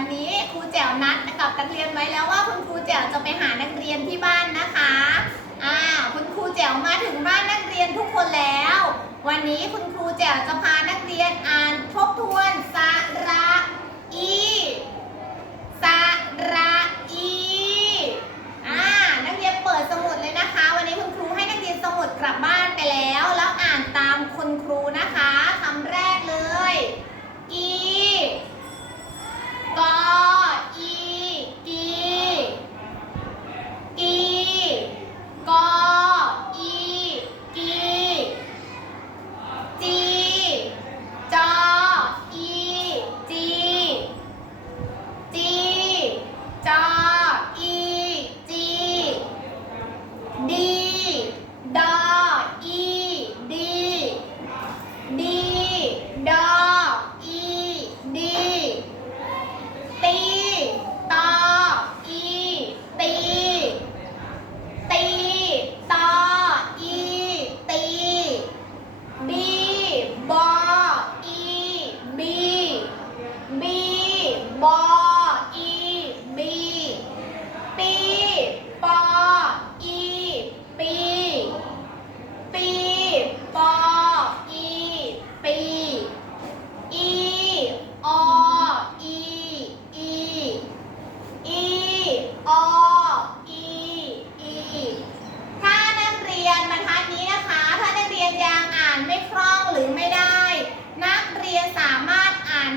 ันนี้ครูแจ๋วนัดกับนักเรียนไว้แล้วว่าคุณครูแจ๋วจะไปหานักเรียนที่บ้านนะคะอ่าคุณครูแจ๋วมาถึงบ้านนักเรียนทุกคนแล้ว วันนี้คุณครูแจ๋วจะพานักเรียนอ่านทบทวนสระอีสระอีอ่านักเรียนเปิดสมุดเลยนะคะ วันนี้คุณครูให้นักเรียนสมุดกลับบ้านไปแล้ว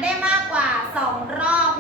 ได้มากกว่า 2 รอบ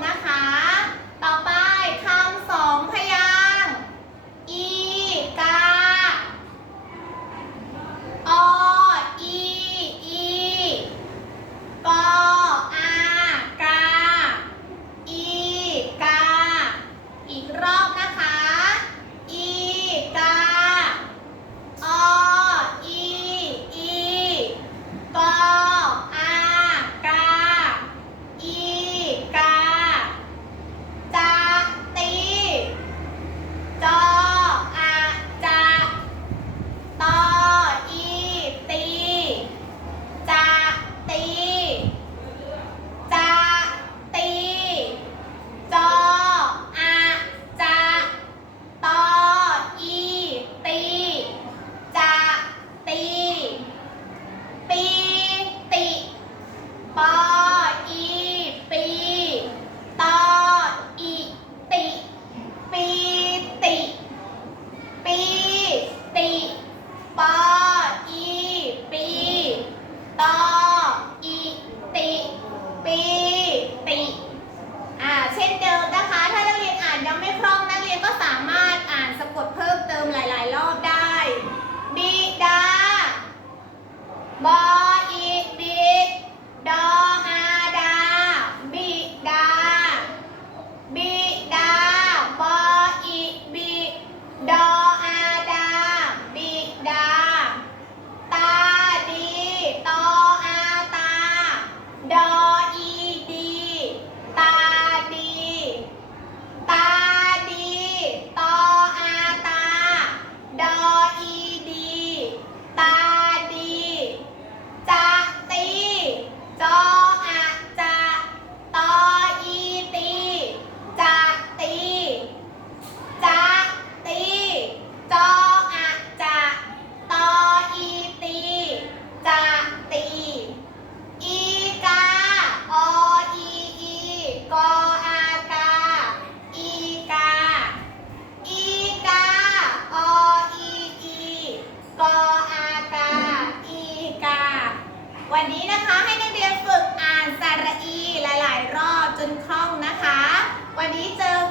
นคล่องนะคะ วันนี้เจอ